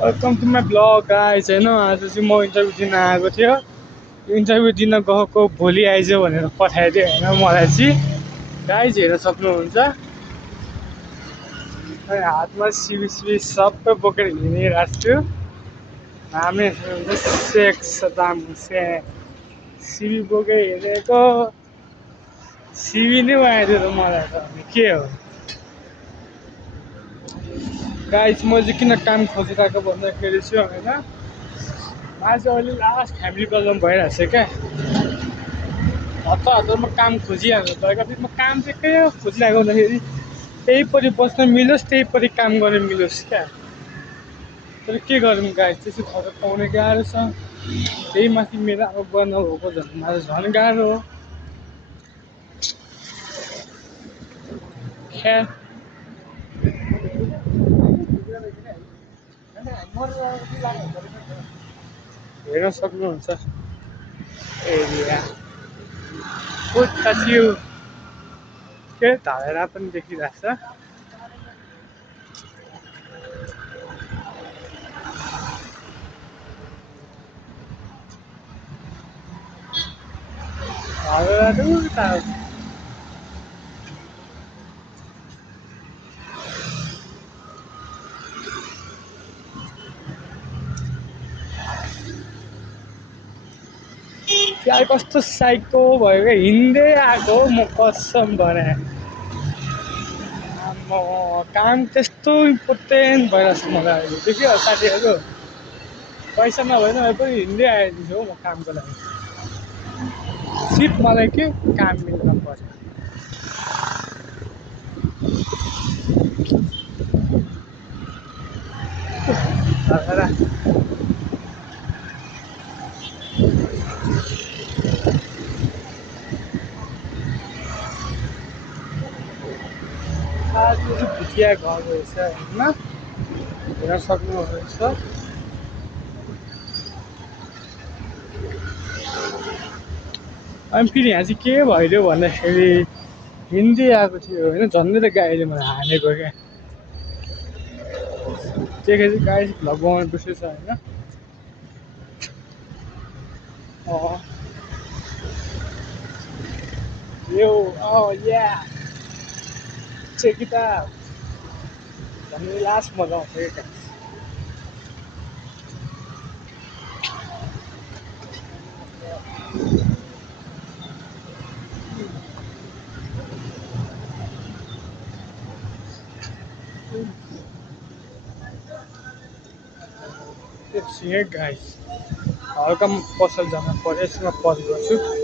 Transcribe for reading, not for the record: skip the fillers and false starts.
Welcome to my blog guys होइन आज चाहिँ म इन्टरभ्यू दिन आएको थियो। इन्टरभ्यू दिन गएको भोलि आइज भनेर पठाइदियो होइन मलाई चाहिँ। गाइज हेर्न सक्नुहुन्छ हातमा सिबी सबै बोकेर हिँडिरहेको छु। हामी सेक सदाम हुसेन सिबी बोकेर हिँडेको सिबी नै आइदियो त मलाई त अनि के हो गाइज। मैले चाहिँ किन काम खोजिरहेको भन्दाखेरि चाहिँ होइन आज अहिले लास्ट फ्यामिली प्रब्लम भइरहेको छ क्या। हतारमा काम खोजिहाल्नु पर्यो। फेरि म काम चाहिँ के खोजिरहेको भन्दाखेरि त्यही परि बस्न मिलोस् त्यही परि काम गर्न मिलोस् क्या। तर के गरौँ गाइज त्यसै खबर पाउने गाह्रो छ। त्यही माथि मेरो अब गर्न भएको झन् मलाई झन् गाह्रो हो। ख्याल हेर्न सक्नुहुन्छ एरिया के धारा पनि देखिरहेको छ। यार कस्तो साइको भयो क्या हिँड्दै आएको म कसम भने। काम त्यस्तो इम्पोर्टेन्ट भइरहेको छ मलाई अहिले देखियो साथीहरू। पैसा नभए पनि हिँड्दै आइदिन्छु हौ म कामको लागि। सिर्फ मलाई के काम मिल्न पर्यो। आज चाहिँ भुटिया घर रहेछ होइन हेर्न सक्नुहुन्छ। अनि फेरि यहाँ चाहिँ के भइदियो भन्दाखेरि हिँड्दै आएको थियो होइन झन्डै त गाईले मलाई हानेको क्या। त्यही चाहिँ गाई भ्लग बनाउनु बिर्सेछ होइन। यो या चेक इट आउट भन्ने लास्ट मजा आउँछ क्या। It's here guys हल्का म पसल जान पर्यो यसमा पज गर्छु।